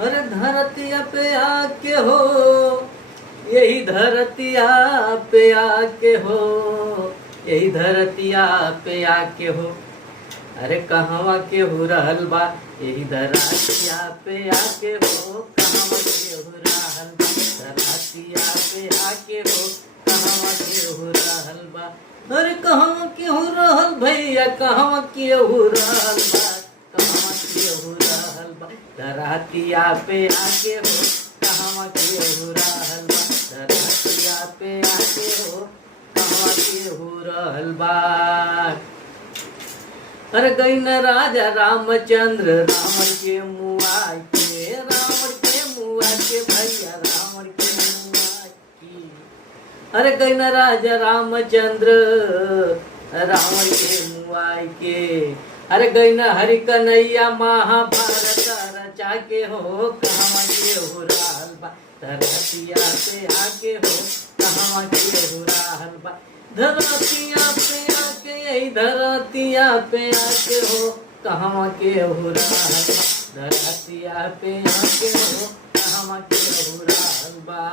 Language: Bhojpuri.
अरे धरतिया पे आके हो, यही धरतिया पे आके हो, यही धरतिया पे आके हो। अरे कहवा के हो रहल बा, यही धरतिया पे आके हो, कहवा के हो रहल बा, धरतिया पे आके हो, कहवा के हो रहल बा। अरे कहवा के हो रहल भैया, कहवा के हो रहल बा, कहवा के हो रहल बा, धरतिया पे आके हो, कहवा के हो रहल बा, धरतिया पे आके हो, कहवा के हो रहल बा। अरे गई न राजा रामचंद्र रावण के मुआ के, रावण के मुआ के भैया, रावण के मुआ की। अरे गई न राजा रामचंद्र रावण के मुआ के। अरे गई न हरि कन्हैया महाभारत रचा के हो, कहवा के हो रहल बा, धरतिया पे आके हो, कहवा के हो रहल बा, धरतिया पे आके, यही धरतिया पे आके हो, कहवा के हो रहल बा, धरतिया पे आके हो, कहवा के हो रहल बा।